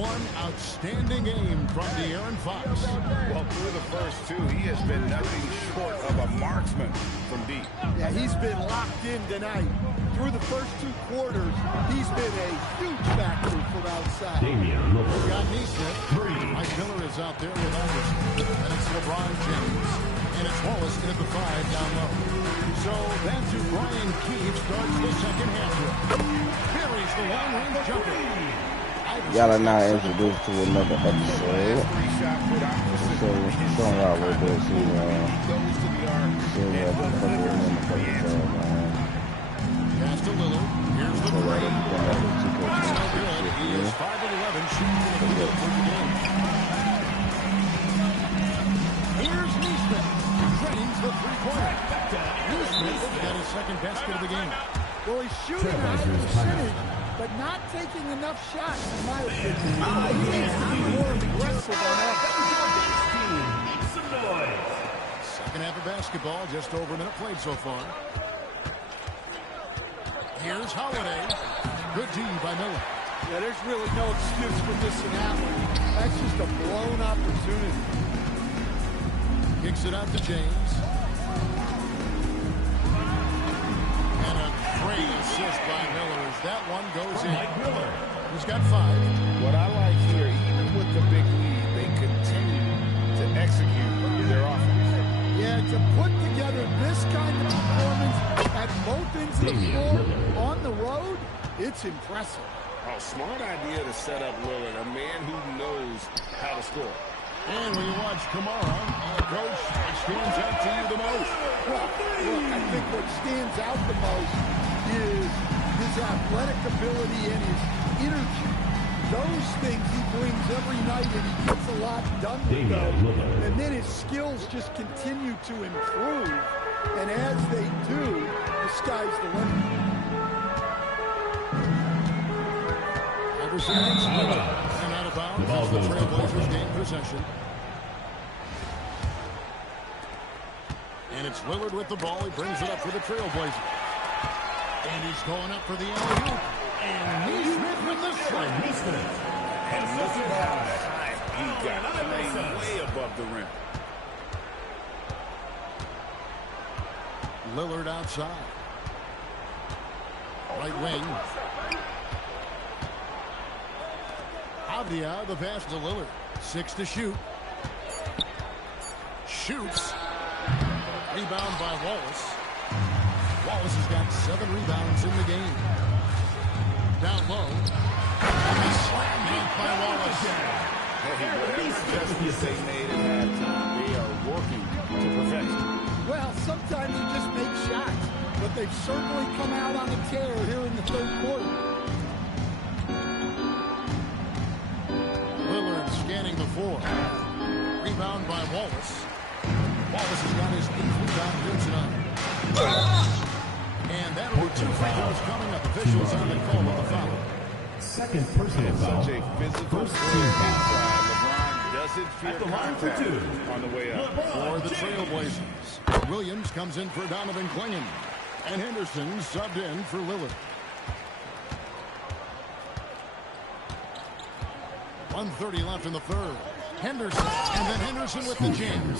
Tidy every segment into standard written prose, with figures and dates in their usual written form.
one outstanding game from De'Aaron Fox. Well, through the first two, he has been nothing short of a marksman from deep. Yeah, he's been locked in tonight. Through the first two quarters, he's been a huge factor from outside. We've got Neesmith. Mike Miller is out there with Iverson. And it's LeBron James. And it's Wallace in at the 5 down low. So that's who Brian Keefe starts the second half with. Buries the long-range jumper. Y'all are now introduced to another episode. So, showing y'all a little bit, see what the fuck we're in the fucking man. Pass to Lillard. Here's the three. It's no good. He is 5 of 11, shooting in the field for the game. Here's Neesmith. Drains the three-pointer. Neesmith got his second basket of the game. Well, he's shooting a high percentage, but not taking enough shots, in my opinion. He needs to be more aggressive on offense. Second half of basketball, just over a minute played so far. Here's Holiday. Good D by Miller. Yeah, there's really no excuse for missing that one. That's just a blown opportunity. Kicks it out to James. And a great assist by Miller as that one goes in. He's got 5. What I like here, even with the big lead, they continue to execute their offense. Yeah, to put together this kind of performance at both ends of the floor on the road, it's impressive. Oh, smart idea to set up Lillard, a man who knows how to score. And when you watch Kamara, coach, what stands out to you the most? Well, look, I think what stands out the most is his athletic ability and his energy. Those things he brings every night, and he gets a lot done with those. And then his skills just continue to improve. And as they do, the sky's the limit. Iverson makes Miller. And out of bounds as the Trailblazers gain possession. And it's Lillard with the ball. He brings it up for the Trailblazers. And he's going up for the alley-oop. And Neesmith with the shot. And look at how high he got, playing way above the rim. Lillard outside. Right wing. Avdia, the pass to Lillard. 6 to shoot. Shoots. Rebound by Wallace. Wallace has got 7 rebounds in the game. Down low. And a slam dunk by Wallace. Hey, whatever adjustments they made at halftime, they are working to perfection. Well, sometimes you just make shots, but they've certainly come out on a tear here in the third quarter. Lillard scanning the floor. Rebound by Wallace. Wallace has got his 8th rebound here tonight. And that will be 2 fouls coming up. Officials have been called on the foul. Second personal foul. Such a physical inside. LeBron doesn't fear contact on the way up. For the Trailblazers, Williams comes in for Donovan Clingan. And Henderson subbed in for Lillard. 1:30 left in the third. Henderson, and then Henderson with the jam.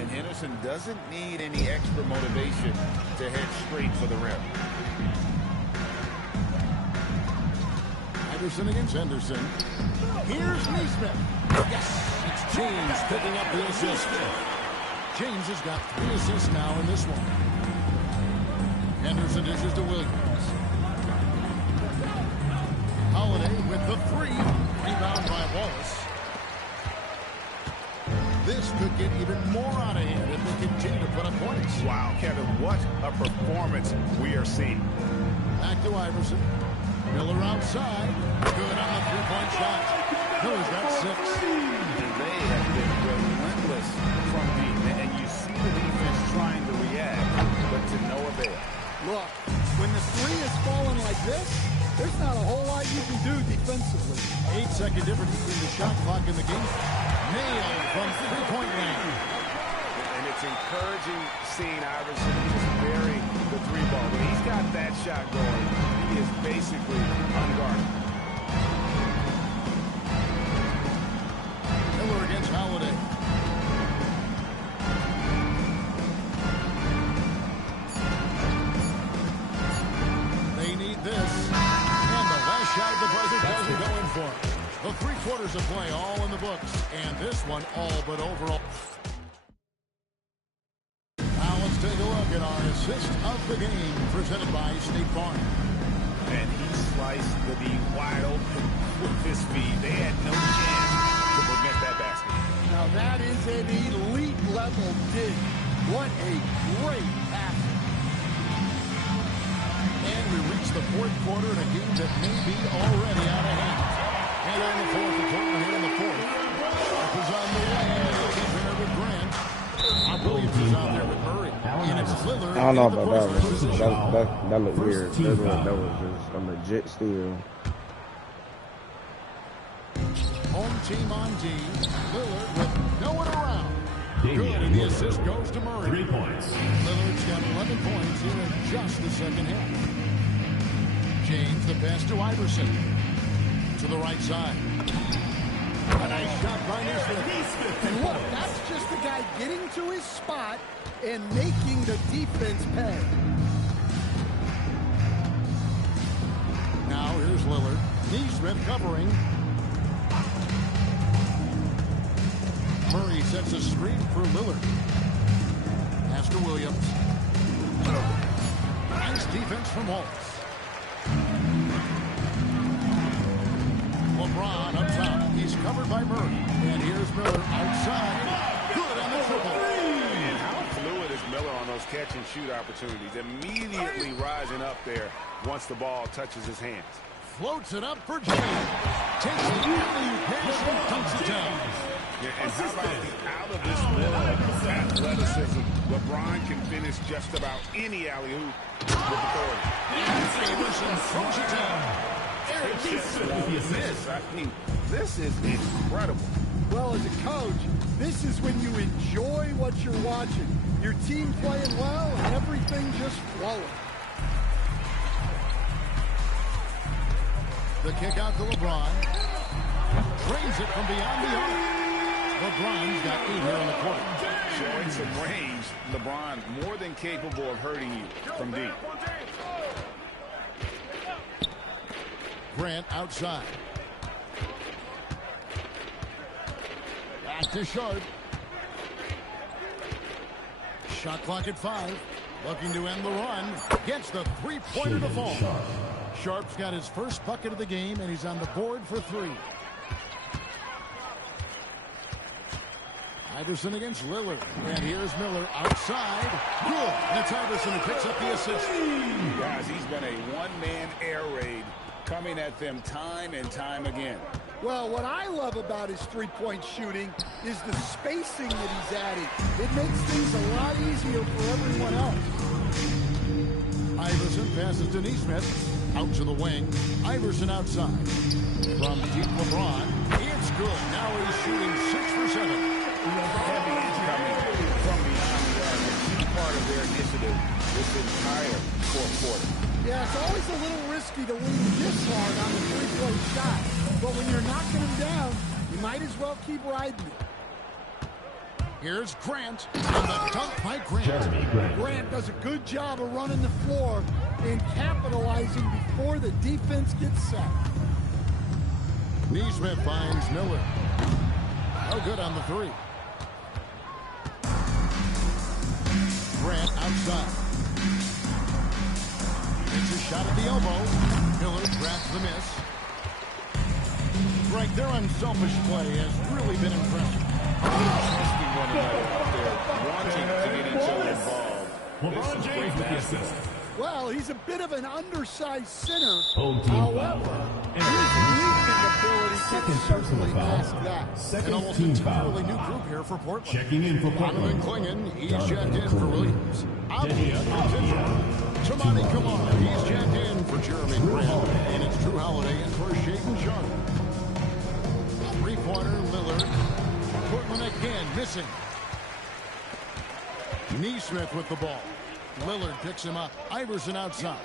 And Henderson doesn't need any extra motivation to head straight for the rim. Henderson against Henderson. Here's Neesmith. Yes, it's James picking up the assist. James has got 3 assists now in this one. Henderson dishes to Williams. Holiday with the 3. Rebound by Wallace. This could get even more out of hand if they continue to put up points. Wow, Kevin, what a performance we are seeing. Back to Iverson. Miller outside. Good on the 3-point shot. Miller's got 6. And they have been relentless from deep. And you see the defense trying to react, but to no avail. Look, when the 3 is falling like this, there's not a whole lot you can do defensively. 8-second difference between the shot clock and the game. Nailed from 3-point range. And it's encouraging seeing Iverson just bury the 3 ball. When he's got that shot going, he is basically unguarded. The 3 quarters of play all in the books, and this one all but over. Now let's take a look at our assist of the game presented by State Farm. And he sliced the D wide open with his feet. They had no chance to prevent that basket. Now that is an elite level dig. What a great pass. And we reach the 4th quarter in a game that may be already out of hand. And on the 4th, the corner here in the 4th. Up is on the way, and he'll be there with Grant. Williams is out there with Murray. And it's Lillard. I don't know about that one. That looked weird. That was just a legit steal. Home team on D. Lillard with no one around. Damian Good, and the Lillard. assist goes to Murray. 3 points. Lillard's got 11 points here in just the second half. James, the pass to Iverson. To the right side. A nice shot by Nesmith. And look, that's just the guy getting to his spot and making the defense pay. Now here's Lillard. Nesmith covering. Murray sets a screen for Lillard. Pass to Williams. Nice defense from Holtz. LeBron up top. He's covered by Murray. And here's Miller outside. Good on the triple. And how fluid is Miller on those catch-and-shoot opportunities? Immediately rising up there once the ball touches his hands. Floats it up for James. Takes the alley-oop pass and dunks it down. Yeah, and how about the out-of-this-world athleticism? LeBron can finish just about any alley-oop with authority. Iverson throws it down. I mean, this is incredible. Well, as a coach, this is when you enjoy what you're watching. Your team playing well and everything just flowing. The kick out to LeBron. Drains it from beyond the arc. LeBron's got 8 here in the quarter. Showing some range, LeBron more than capable of hurting you from deep. Grant outside. Back to Sharp. Shot clock at 5. Looking to end the run. Gets the 3-pointer to fall. Sharp's got his first bucket of the game, and he's on the board for 3. Iverson against Lillard. And here's Miller outside. Good. And it's Iverson who picks up the assist. Guys, he's been a one-man air raid coming at them time and time again. Well, what I love about his three-point shooting is the spacing that he's adding. It makes things a lot easier for everyone else. Iverson passes to Nesmith. Out to the wing. Iverson outside. From deep LeBron. It's good. Now he's shooting 6 for 7. Heavy is coming from behind the arc. A key part of their initiative this entire 4th quarter. Yeah, it's always a little risky to lean this hard on the three-point shot. But when you're knocking him down, you might as well keep riding it. Here's Grant. And the dunk by Grant. Grant does a good job of running the floor and capitalizing before the defense gets set. Nesmith finds Miller. No good on the 3. Grant outside. It's a shot at the elbow. Miller grabs the miss. Greg, their unselfish play has really been impressive. Trusting one another out there, wanting to get each other involved. LeBron James with the assist. Well, he's a bit of an undersized center. Home team However, foul. his leaping ability Second can certainly personal foul. mask that. And Second almost team entirely new foul. group here for Portland. Checking in for Donovan Portland. Clingan, he's Donovan jacked in for Clingan. Williams. Denny Avdia. Tamani Kamara, he's jacked in for Jeremy Grant. And it's Drew Holiday in for Shaden Sharp. Three-pointer, Lillard. Portland again, missing. Nesmith with the ball. Lillard picks him up. Iverson outside.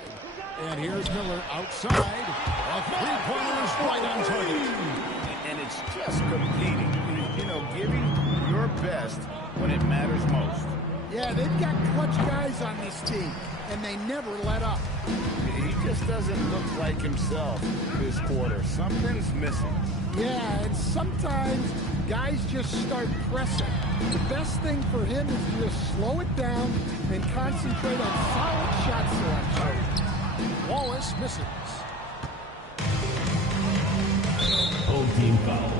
And here's Miller outside. A three-pointer is right on target. And it's just competing. You know, giving your best when it matters most. Yeah, they've got clutch guys on this team, and they never let up. He just doesn't look like himself this quarter. Something's missing. Yeah, and sometimes guys just start pressing. The best thing for him is to just slow it down and concentrate on solid shot selection. Wallace misses. Home team foul.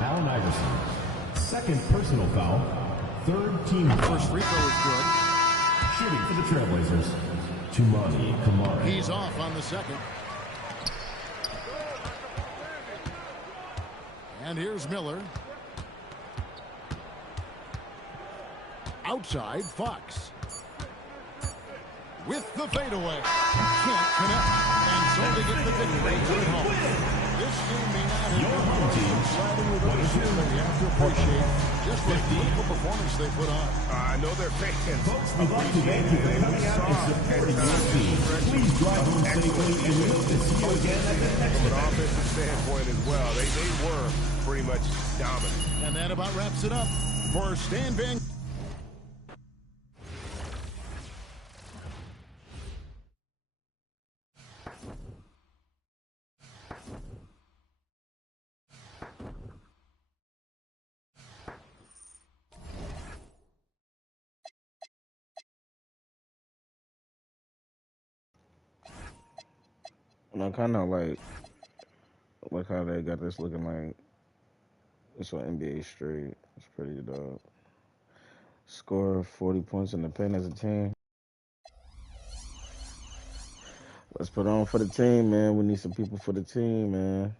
Allen Iverson. Second personal foul. Third team foul. First free throw is good. Shooting for the Trailblazers. Tumani Kamara. He's off on the second. And here's Miller. Outside, Fox. With the fadeaway. Can't connect. And so they get the victory at home. This team may not have been on the sliding reversal, but you have to appreciate just what beautiful performance they put on. I know they're fans. Folks, we'd like to thank you for coming out and supporting your team. Please drive home safely, and we hope to see you again at the next From an event. offensive standpoint as well, they were pretty much dominant. And that about wraps it up for Stan Van. And I kind of like how they got this looking like it's on NBA straight. It's pretty dope. Score 40 points in the paint as a team. Let's put on for the team, man. We need some people for the team, man.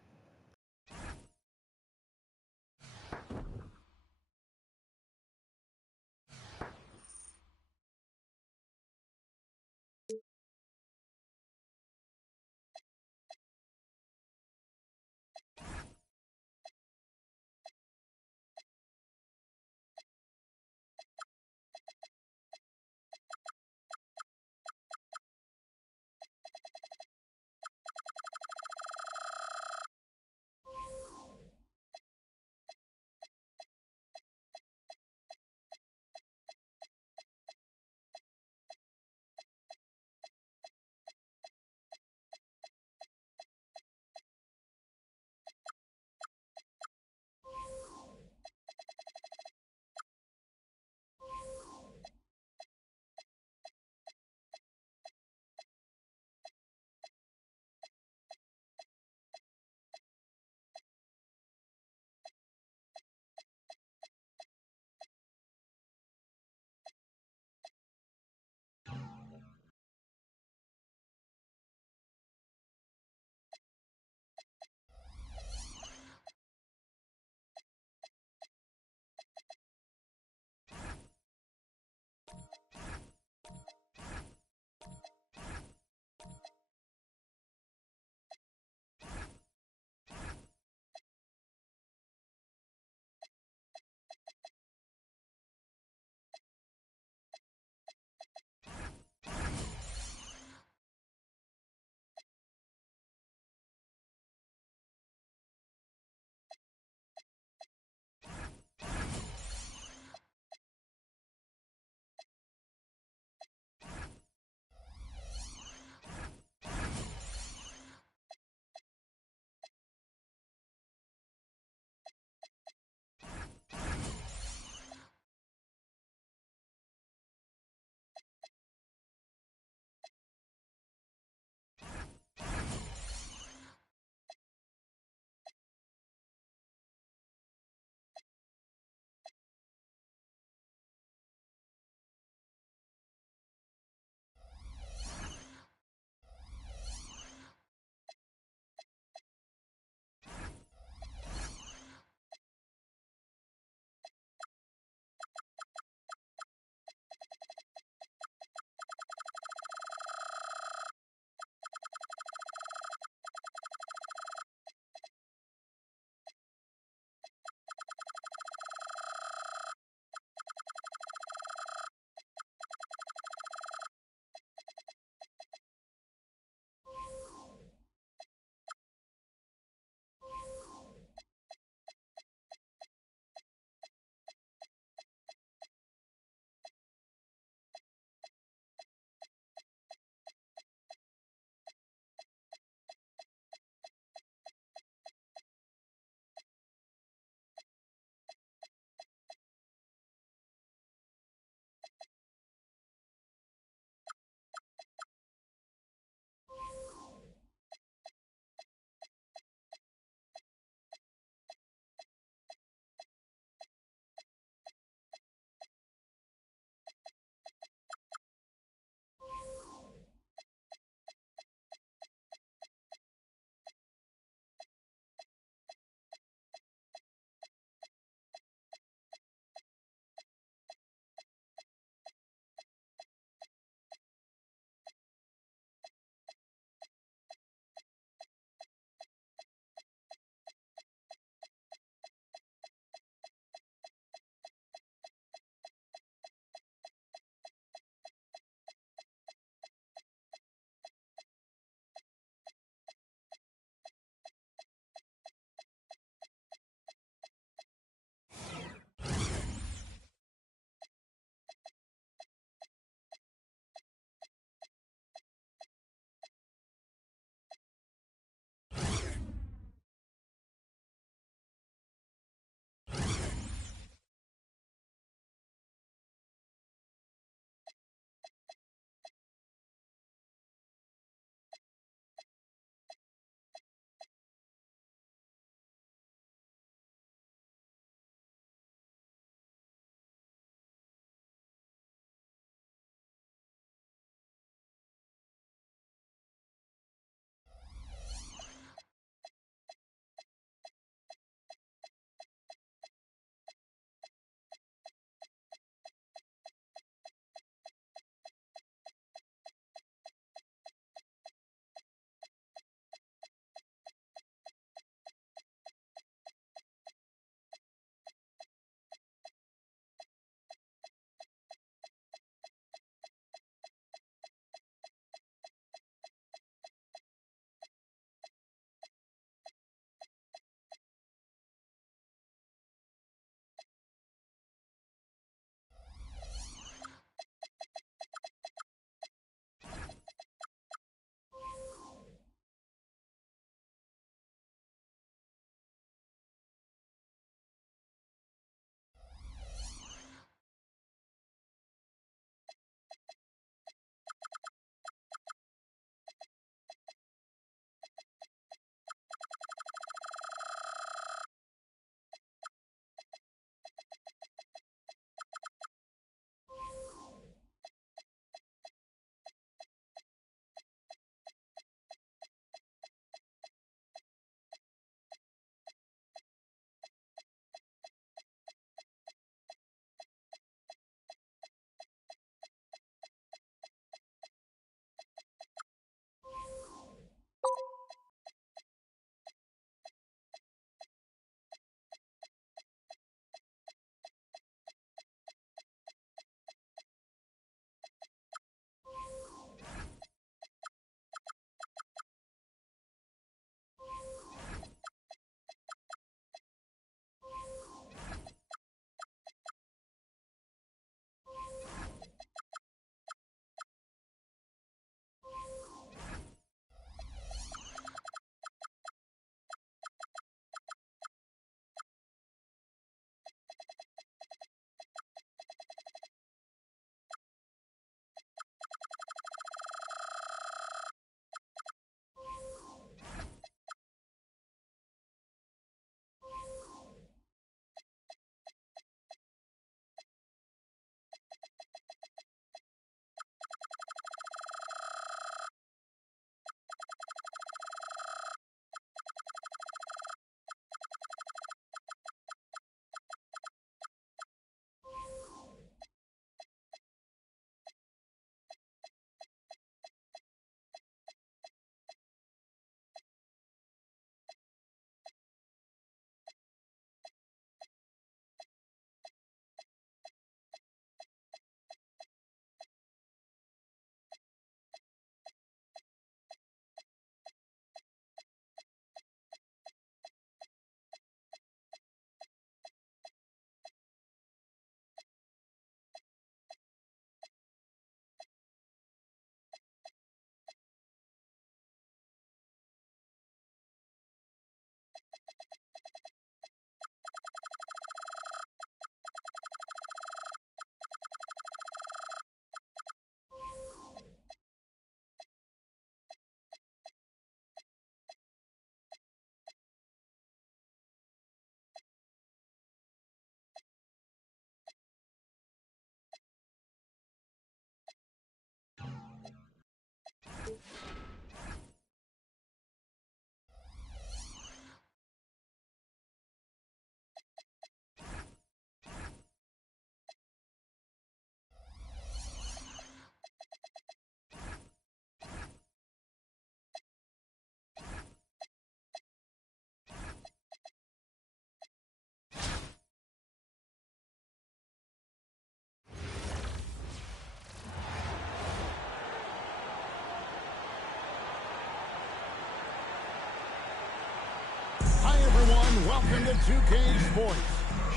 welcome to 2K Sports.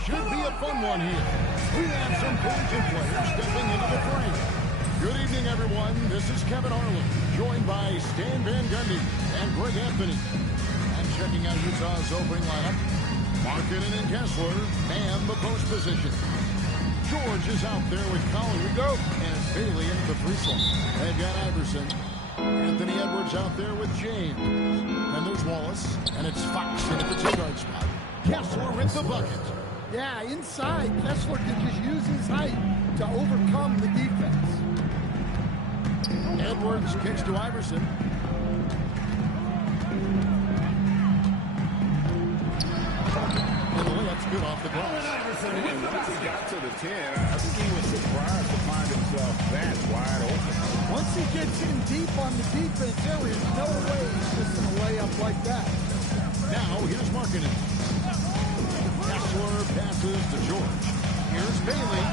Should be a fun one here. We have some collegiate players stepping into the frame. Good evening, everyone. This is Kevin Harlan, joined by Stan Van Gundy and Greg Anthony. And checking out Utah's opening lineup, Markkanen and Kessler man the post position. George is out there with Collier and Bailey into the free throw. They've got Iverson. Anthony Edwards out there with James. And there's Wallace. And it's Fox in at the two-guard spot. Kessler with the bucket. Yeah, inside, Kessler can just use his height to overcome the defense. Edwards kicks to Iverson. And the layup's good off the glass. And once he got to the 10, I think he was surprised to find himself that wide open. Once he gets in deep on the defense, there is no way he's missing a layup like that. Now, here's Markkanen. Kessler passes to George. Here's Bailey.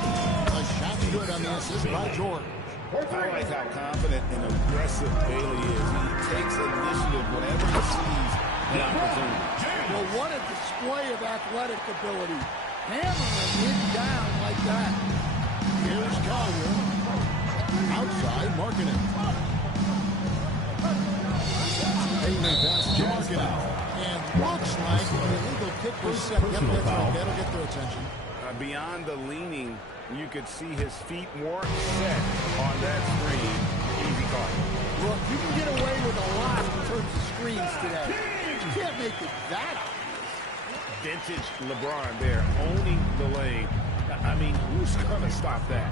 A shot's good on the assist by George. I like how confident and aggressive Bailey is. He takes initiative whenever he sees an opportunity. Well, what a display of athletic ability. Hammering it down like that. Here's Collier. Outside, Markkanen. Bailey pass to Markkanen. And looks like the illegal kick was set. Yep, that's right. That'll get their attention. Beyond the leaning, you could see his feet more set on that screen. Easy call. Look, you can get away with a lot in terms of screens today. You can't make it that obvious. Vintage LeBron there, owning the lane. I mean, who's going to stop that?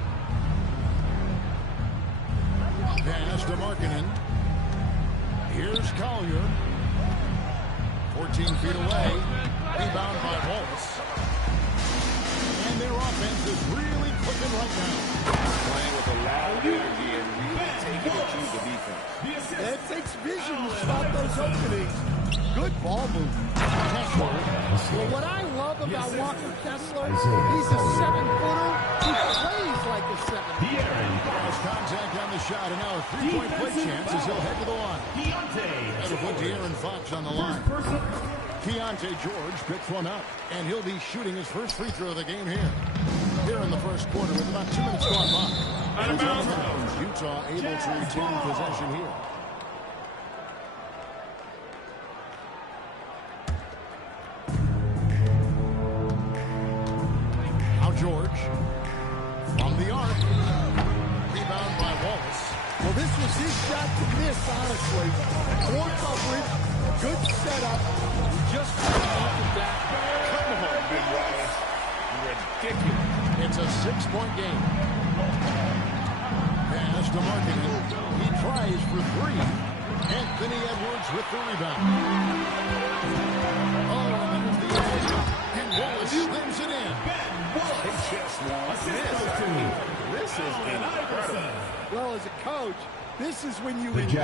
Pass to Markkanen. Here's Collier. 14 feet away. Rebound by Wallace. And their offense is really clicking right now. Playing with a lot of energy and really taking it to the defense. It takes vision to stop those openings. Good ball movement. Kessler. Well, what I love about Walker Kessler, he's a 7-footer. He plays like a 7-footer. Has contact on the shot, and now a three-point play chance as he'll head to the line. That'll put De'Aaron Fox on the line. Keontae George picks one up, and he'll be shooting his first free throw of the game here in the first quarter with about 2 minutes gone by. Utah able to retain possession here. Now George from the arc. Rebound by Wallace. Well, this was his shot to miss, honestly. Poor coverage, good setup. Just off of that. Come on, Big Wallace. Ridiculous. It's a 6-point game. Pass to Markkanen. He tries for three. Anthony Edwards with the rebound. Oh, and there's the edge. And Wallace slams it in. They just won't miss. This is incredible. Well, as a coach, this is when you enjoy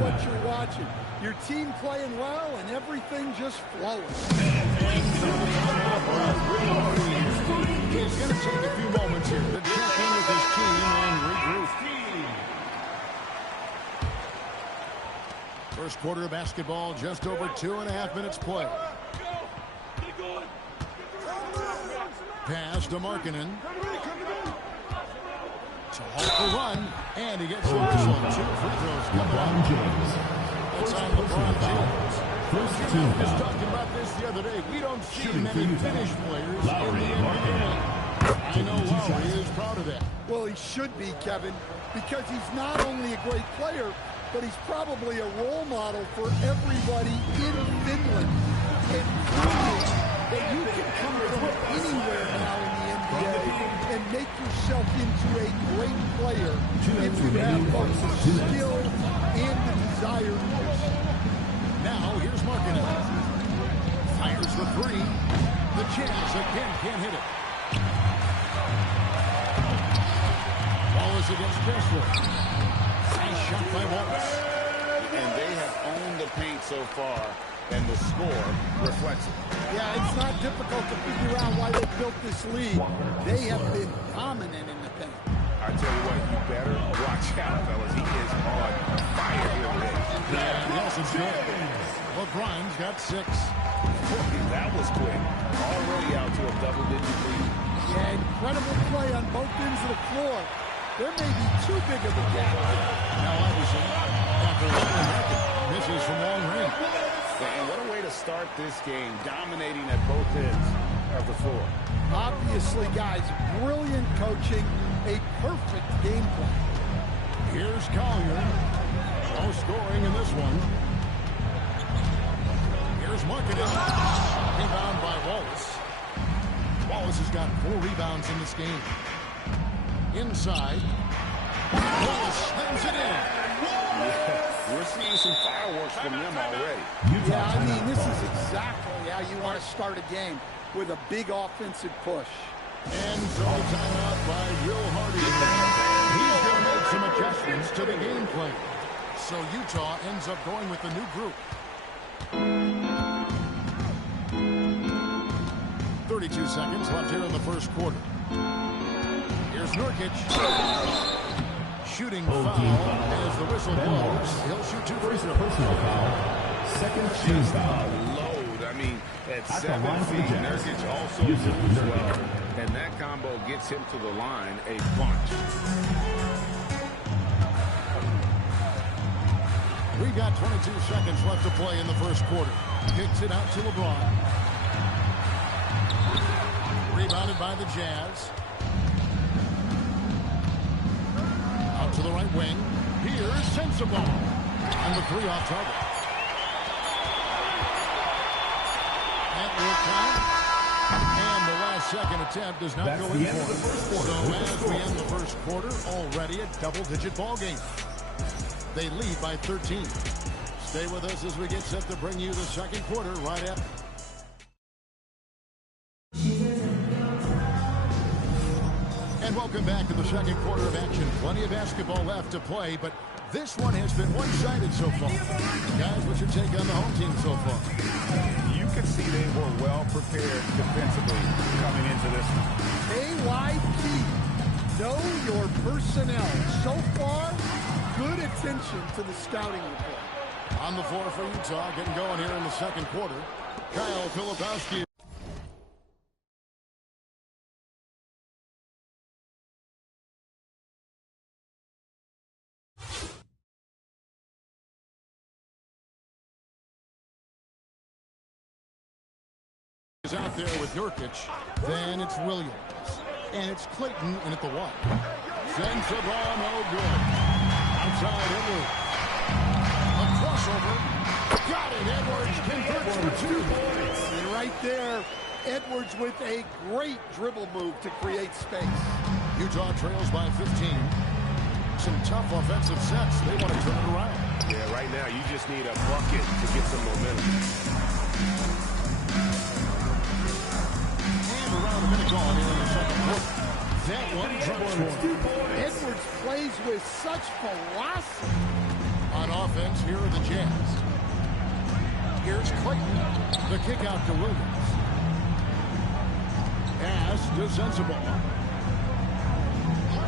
what you're watching. Your team playing well and everything just flowing. He's going to take a few moments here to check in with his team and regroup. First quarter of basketball, just over 2.5 minutes play. Pass to Markkanen. To halt the run, and he gets the whistle. 2 free throws coming up. That's on LeBron James. First team I was foul. talking about this the other day. We don't see Shooting many for Utah. finished players Lowry, in the NBA. I know Two Lowry shots. is proud of that. Well, he should be, Kevin, because he's not only a great player, but he's probably a role model for everybody in Finland. And proving that you can come from anywhere now in the NBA and make yourself into a great player if you have both the skill and the desire to do so. Now, here's Markkanen. Fires the three. The chance again, can't hit it. Wallace against Kessler. Nice shot by Wallace. And they have owned the paint so far, and the score reflects it. Yeah, it's not difficult to figure out why they built this lead. They have been dominant in the paint. I tell you what, you better watch out, fellas. He is on fire here today. And Nelson's good. LeBron's got 6. That was double-digit lead. Yeah, incredible play on both ends of the floor. There may be too big of a gap. Now Iverson, after looking naked, misses from long range. And what a way to start this game, dominating at both ends of the floor. Obviously, guys, brilliant coaching, a perfect game plan. Here's Collier. No scoring in this one. Here's Marketing. Rebound by Wallace. Wallace has got 4 rebounds in this game. Inside. Wallace slams it in. Yeah, we're seeing some fireworks from them already. Yeah, I mean, this is exactly how you want to start a game, with a big offensive push. And so timeout by Will Hardy. He's going to make some adjustments to the game plan. So Utah ends up going with the new group. 32 seconds left here in the first quarter. Here's Nurkic. Shooting foul as the whistle blows. He'll shoot 2 free throws. Personal foul. Second team foul. Load. I mean, at At the 7 line for the feet, Jazz. Nurkic also Use it, moves Nurkic. well. And that combo gets him to the line a bunch. We've got 22 seconds left to play in the first quarter. Kicks it out to LeBron. Rebounded by the Jazz. Out to the right wing. Here's Sensible. And the 3 off target. That will count. And the last second attempt does not That's go the in end of for the it. first quarter. So as we end the first quarter, already a double-digit ball game. They lead by 13. Stay with us as we get set to bring you the second quarter right after. And welcome back to the second quarter of action. Plenty of basketball left to play, but this one has been one-sided so far. Guys, what's your take on the home team so far? You can see they were well prepared defensively coming into this one. KYP, know your personnel. So far, good attention to the scouting report. On the floor for Utah, getting going here in the second quarter. Kyle Filipowski. Is out there with Nurkic. Then it's Williams. And it's Clayton in at the 1. Sends the ball, no good. Outside Edwards. A crossover. Got it. Edwards converts for 2 points. And right there, Edwards with a great dribble move to create space. Utah trails by 15. Some tough offensive sets. They want to turn it around. Yeah, right now you just need a bucket to get some momentum. And around a minute gone here in the second quarter. That one drops one. Edwards plays with such velocity. On offense, here are the Jazz. Here's Clayton. The kick out to Williams. Pass to Sensible.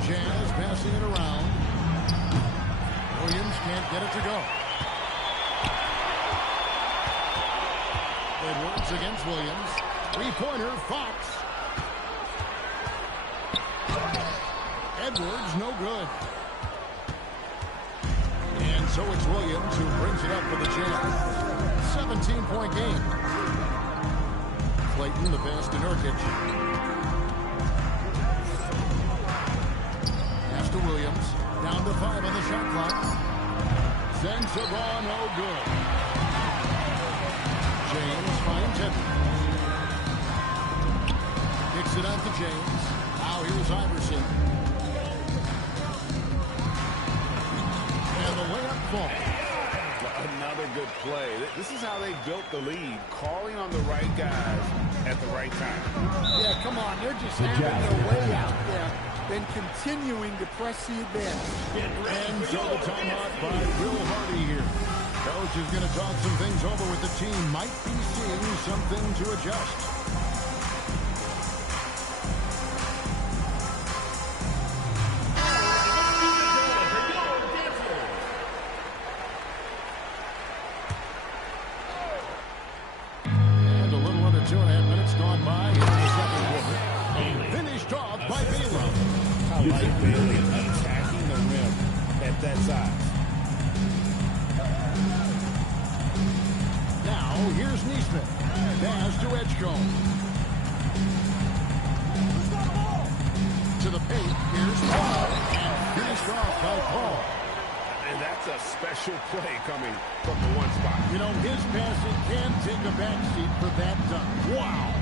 Jazz passing it around. Williams can't get it to go. Edwards against Williams. 3-pointer, Fox. Edwards, no good. And so it's Williams who brings it up for the Jazz. 17-point game. Clayton, the pass to Nurkic. Pass to Williams. Down to 5 on the shot clock. Sends the ball, no good. James finds Edwards. Kicks it out to James. Now here's Iverson. And the layup ball. Another good play. This is how they built the lead, calling on the right guys at the right time. Yeah, come on. They're just having their way out there, then continuing to press the advantage. And so the timeout by Will Hardy here. Coach is going to talk some things over with the team. Might be seeing something to adjust. And a little under 2.5 minutes gone by here in the second like Bailey attacking the rim at that size. Now, here's Neesmith. Pass to Edgecombe. To the paint. Here's Paul. And finished off by Paul. And that's a special play coming from the one spot. You know, his passing can take a backseat for that dunk. Wow.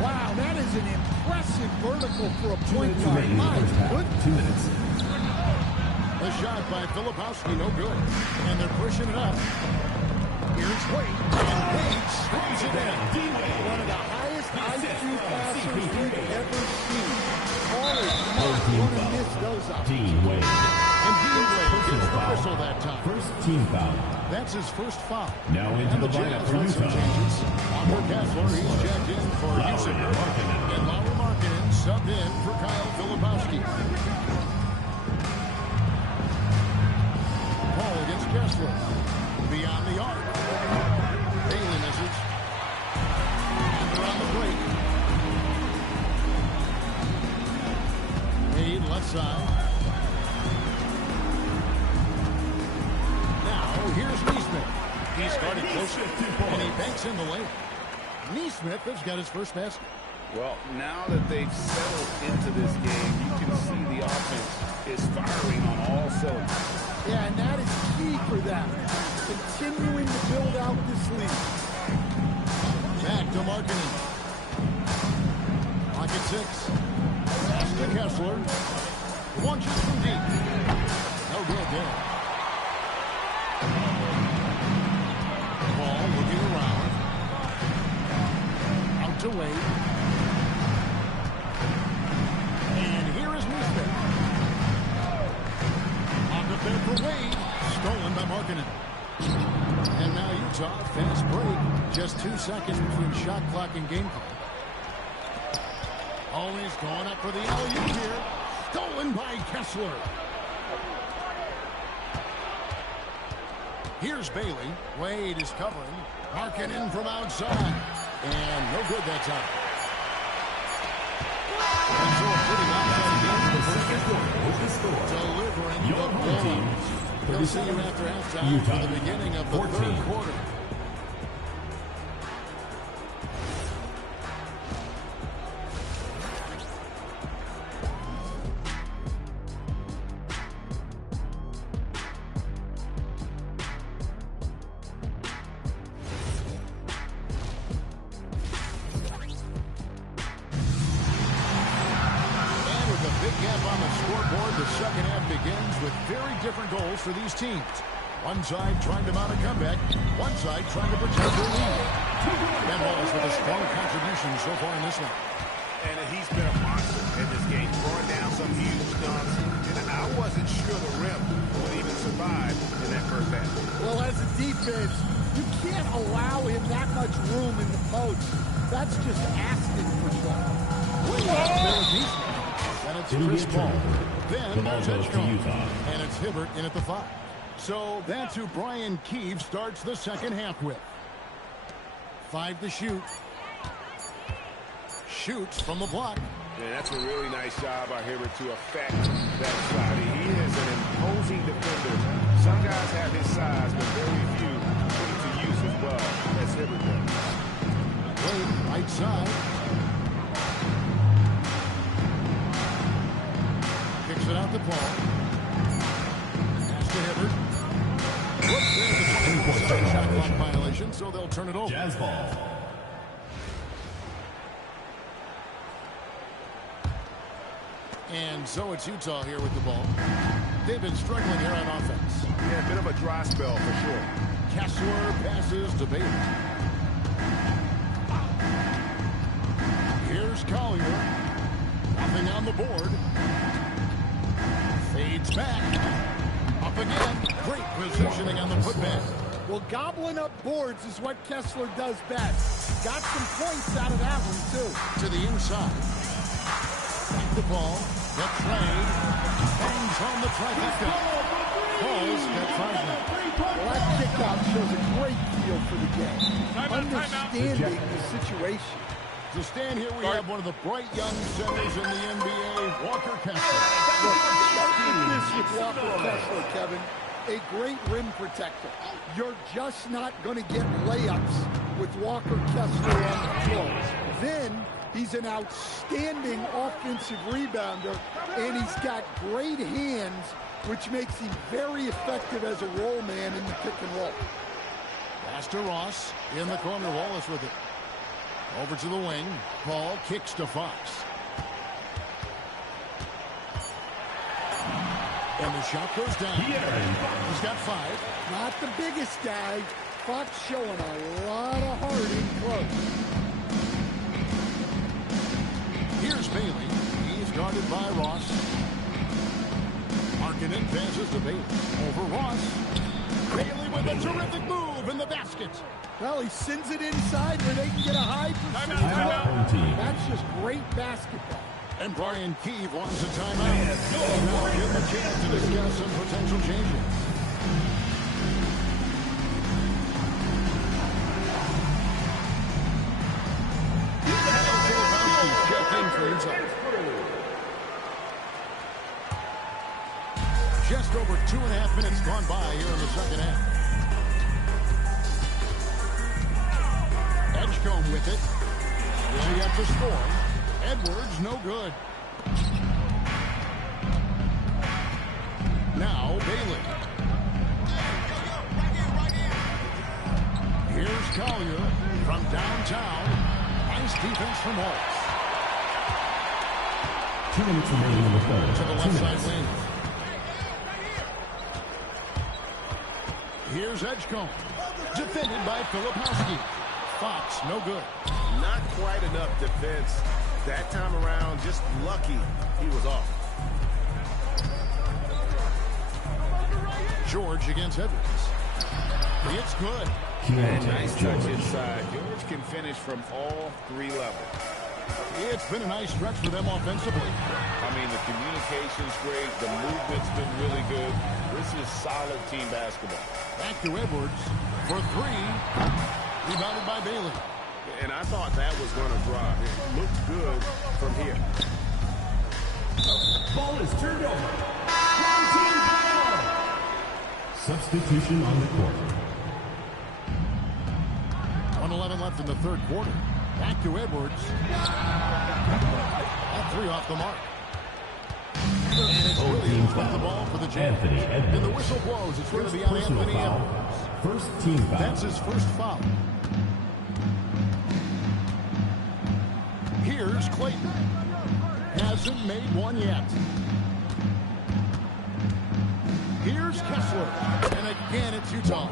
Wow, that is an impressive vertical for a point guard. remaining in the My first half. goodness. 2 minutes. The shot by Filipowski, no good. And they're pushing it up. Here's Wade. And Wade slams it in. One of the highest IQ passers we've ever seen. Paul is not going to miss those up. Dean Wade. And Dean Wade gets Personal the foul. whistle that time. First team foul. That's his first foul. Now into And the the lineup Jazz for want some Utah. changes. Walker Kessler, he's checked in for Lowry Yusuf. and Markkanen. And Lowry Markkanen subbed in for Kyle Filipowski. Paul against Kessler. Beyond the arc. Bailey misses. And they're on the break. Wade left side. Now, here's Neesmith. He started closer, and he banks in the lane. Neesmith has got his first basket. Well, now that they've settled into this game, you can see the offense is firing on all cylinders. Yeah, and that is key for them. Continuing to build out this lead. Back to Markkanen. Clock at 6. Pass to Kessler. Launches from deep. No good there. Ball looking around. Out to Wade. And here is Neesmith. On the bed for Wade. Stolen by Markkanen. And now Utah, fast break. Just 2 seconds between shot clock and game clock. Always going up for the alley-oop here. Stolen by Kessler. Here's Bailey. Wade is covering. Markkanen from outside. And no good that time. And so a pretty outside game for the first quarter. With the score. Delivering Your the home team. ball. We'll see you after halftime Utah, for the beginning of the 14. third quarter. And with a big gap on the scoreboard, the second half begins with very different goals for these teams. One side trying to mount a comeback, one side trying to protect their lead. Ben Wallace with a strong contribution so far in this one. And he's been a monster in this game, throwing down some huge dunks. And I wasn't sure the rim would even survive in that first half. Well, as a defense, you can't allow him that much room in the post. That's just asking for trouble. There's Neesmith. And it's Didn't Chris get Paul. turnover. Then The ball there's goes to Edgecombe. Utah. And it's Hibbert in at the 5. So that's who Brian Keefe starts the second half with. 5 to shoot. Shoots from the block. Yeah, that's a really nice job by Hibbert to affect that shot. He is an imposing defender. Some guys have his size, but very few put it to use as well as Hibbert does. Wade, right side. Kicks it out to Paul. Pass to Hibbert. Whoops, there's a 24-second shot clock violation, so they'll turn it over. Jazz ball. And so it's Utah here with the ball. They've been struggling here on offense. Yeah, a bit of a dry spell for sure. Kessler passes to Bailey. Here's Collier. Nothing on the board. Fades back. Up again. Great positioning on the putback. Well, gobbling up boards is what Kessler does best. Got some points out of that one, too. To the inside. Back the ball. The trade. Bangs on the trifecta. Paul's got 5 now. Well, that kick out shows a great feel for the game. Understanding the situation. To stand here, we have one of the bright young centers in the NBA, Walker Kessler. This with Walker Kessler, Kevin. A great rim protector. You're just not going to get layups with Walker Kessler on the floor. Then he's an outstanding offensive rebounder, and he's got great hands, which makes him very effective as a roll man in the pick and roll. Pass to Ross in the corner. Wallace with it. Over to the wing. Ball kicks to Fox. And the shot goes down. He's got 5. Not the biggest guy. Fox showing a lot of heart in close. Here's Bailey. He's guarded by Ross. Markkanen passes to Bailey. Over Ross. Bailey with a terrific move in the basket. Well, he sends it inside where they can get a high percentage. That's just great basketball. And Brian Keefe wants a timeout. Now give him a chance to discuss some potential changes. Checked in for himself. Just over 2.5 minutes gone by here in the second half. Edgecombe with it. Really up to score. Edwards, no good. Now, Bailey. Here's Collier from downtown. Nice defense from Holtz. 2 minutes remaining in the third. To the left side wing. Here's Edgecombe. Defended by Filipowski. Fox, no good. Not quite enough defense. That time around, just lucky he was off. George against Edwards. It's good. And nice touch inside. George can finish from all 3 levels. It's been a nice stretch for them offensively. I mean, the communication's great. The movement's been really good. This is solid team basketball. Back to Edwards for 3. Rebounded by Bailey. And I thought that was going to drop. It looked good from here. Ball is turned over. Wrong team foul. Substitution on the court. 1:11 left in the third quarter. Back to Edwards. That 3 off the mark. And it's Williams with the ball for the Jazz. And the whistle blows. It's going to be on Anthony Edwards. First team foul. That's his first foul. Here's Clayton. Hasn't made one yet. Here's Kessler. And again, it's Utah.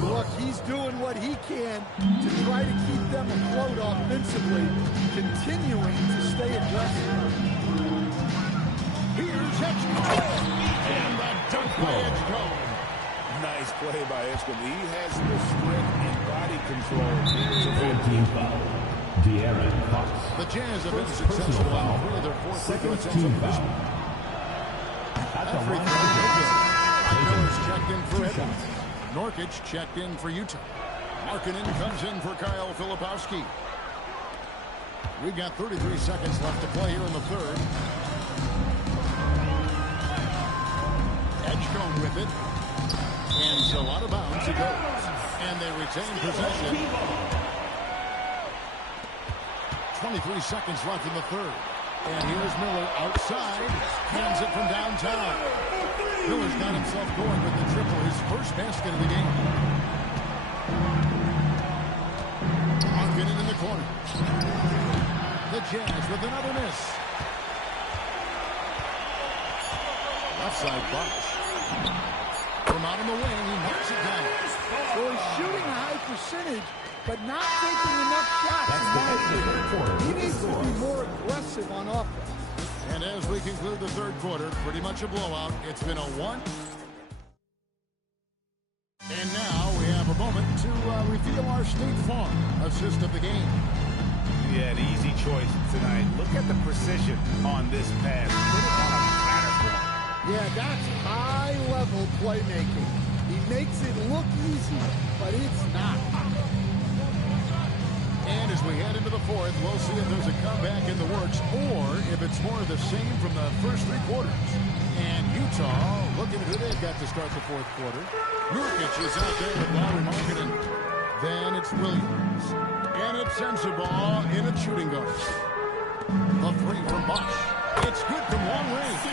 Look, he's doing what he can to try to keep them afloat offensively, continuing to stay aggressive. Here's Edgecombe. And the dunk by Edgecombe. Nice play by Edgecombe. He has the strength and body control to win. Team foul. De'Aaron Fox. The Jazz have been successful on 3 of their 4 Second attempts team of this foul. one. At the Free line. throw. Miller's checked in for Edwards. Norkic checked in for Utah. Markkanen comes in for Kyle Filipowski. We've got 33 seconds left to play here in the third. Edgecombe with it. And so out of bounds it goes. And they retain possession. 23 seconds left in the third. And here's Miller outside. Hands it from downtown. Miller's got himself going with the triple. His first basket of the game. Markkanen in the corner. The Jazz with another miss. Left side Bosch. From out on the wing, he knocks it down. So he's shooting a high percentage, but not taking enough shots. In my opinion. He needs to be more aggressive on offense. And as we conclude the third quarter, pretty much a blowout. It's been a 1. And now we have a moment to reveal our State Farm assist of the game. He had easy choice tonight. Look at the precision on this pass. Put it on a platform. Yeah, that's high-level playmaking. He makes it look easy, but it's not. And as we head into the fourth, we'll see if there's a comeback in the works or if it's more of the same from the first three quarters. And Utah looking at who they've got to start the fourth quarter. Nurkic is out there with Lowry Marketing. Then it's Williams. And it's Sensabaugh in a shooting guard. The three from Bosch. It's good from long range.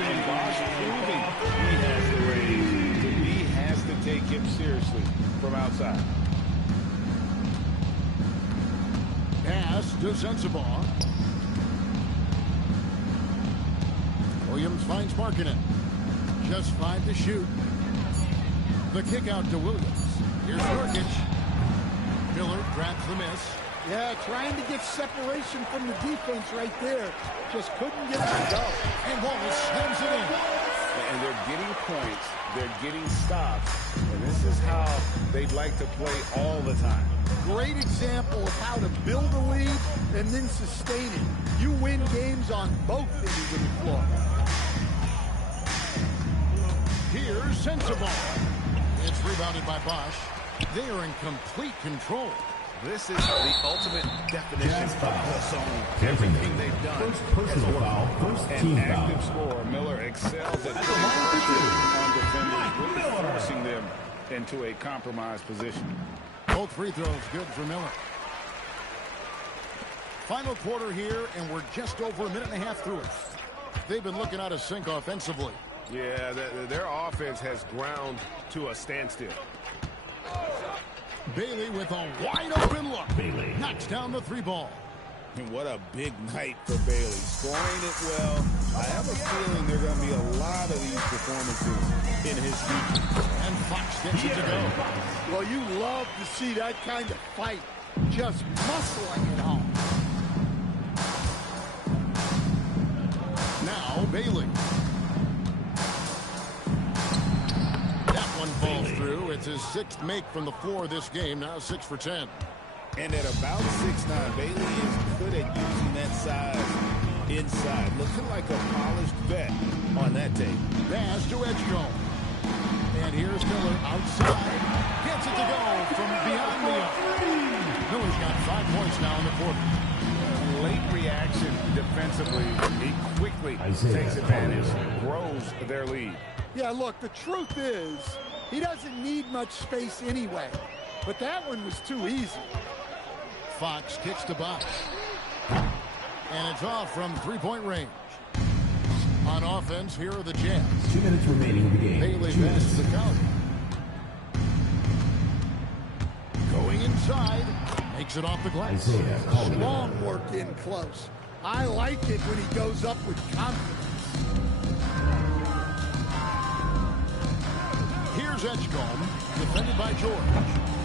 And Bosch proving he has the range. He has to take him seriously from outside. Pass to Sensabaugh. Williams finds Markkanen. Just 5 to shoot. The kick out to Williams. Here's Nurkic. Miller grabs the miss. Yeah, trying to get separation from the defense right there. Just couldn't get it to go. And Wallace slams it in. And they're getting points. They're getting stops. And this is how they'd like to play all the time. Great example of how to build a lead and then sustain it. You win games on both ends of the floor. Here's Sensabaugh. It's rebounded by Bosch. They are in complete control. This is the ultimate definition of the zone. Everything they've done. First personal foul, first team An foul. active scorer. Miller excels at putting pressure on defenders, really forcing them into a compromised position. Both free throws good for Miller. Final quarter here, and we're just over a minute and a half through it. They've been looking out of sync offensively. Yeah, their offense has ground to a standstill. Bailey with a wide open look. Bailey knocks down the three ball. And what a big night for Bailey. Scoring it well. I have a feeling there are going to be a lot of these performances in his future. And Fox gets it to go. Well, you love to see that kind of fight. Just muscling it home. Now Bailey. That one falls through. It's his sixth make from the floor this game. Now 6 for 10. And at about 6'9", Bailey is good at using that size inside. Looking like a polished vet on that tape. Pass to Edgecombe. And here's Miller outside. Gets it to go from beyond the arc. Miller's got 5 points now in the quarter. Late reaction defensively. He quickly takes advantage, grows their lead. Yeah, look, the truth is, he doesn't need much space anyway. But that one was too easy. Fox kicks to Bosch. And it's off from three-point range. On offense, here are the Jazz. 2 minutes remaining in the game. Bailey passes the count. Going inside. Makes it off the glass. Strong work in close. I like it when he goes up with confidence. Here's Edgecombe, defended by George.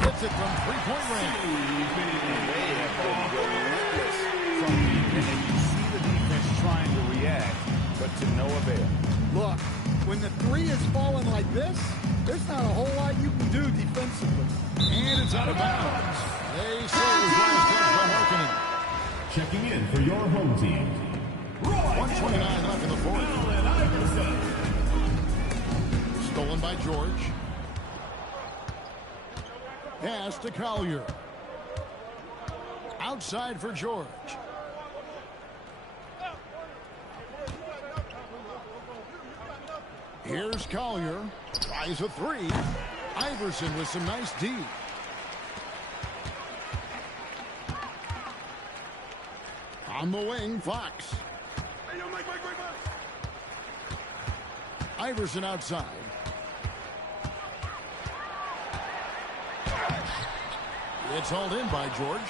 Hits it from three-point range. They have been relentless from deep, and you see the defense trying to react, but to no avail. Look, when the three is falling like this, there's not a whole lot you can do defensively. And it's out of bounds. They say it was last touch by Markkanen. Checking in for your home team. 1:29 left in the fourth. Stolen by George. Pass to Collier. Outside for George. Here's Collier. Tries a three. Iverson with some nice D. On the wing, Fox. Iverson outside. It's hauled in by George.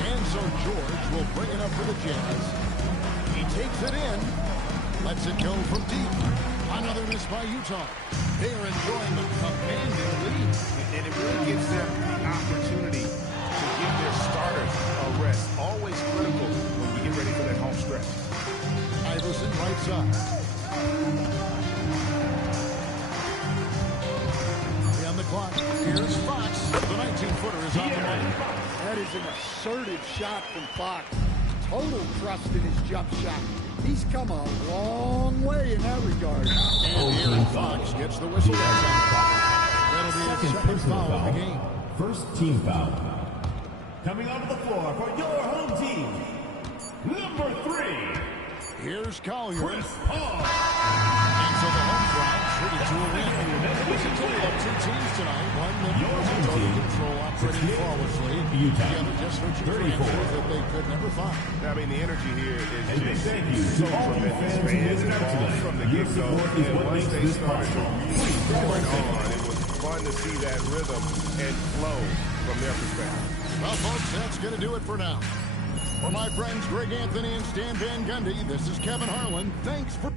And so George will bring it up for the Jazz. He takes it in. Lets it go from deep. Another miss by Utah. They are enjoying the commanding lead. And it really gives them the opportunity to give their starters a rest. Always critical when you get ready for that home stretch. Iverson right side. On the clock. Here's Fox. The 19-footer is on the money. That is an assertive shot from Fox. Total trust in his jump shot. He's come a long way in that regard. And Aaron Fox gets the whistle. That'll be his second foul of the game. First team foul. Coming onto the floor for your home team, number 3. Here's Collier. Chris Paul. And so the home crowd treated to a win. It's a tale of two teams tonight. One that Your was in home total team, control, operating 68, flawlessly. Utah, The other just searching for 34. answers that they could never find. I mean, the energy here is And big just thank you to all you fans who visited out tonight. from the Your get-go. support is And what once makes they this started possible. really Please going stay on, it was fun to see that rhythm and flow from their perspective. Well, folks, that's going to do it for now. For my friends Greg Anthony and Stan Van Gundy, this is Kevin Harlan. Thanks for...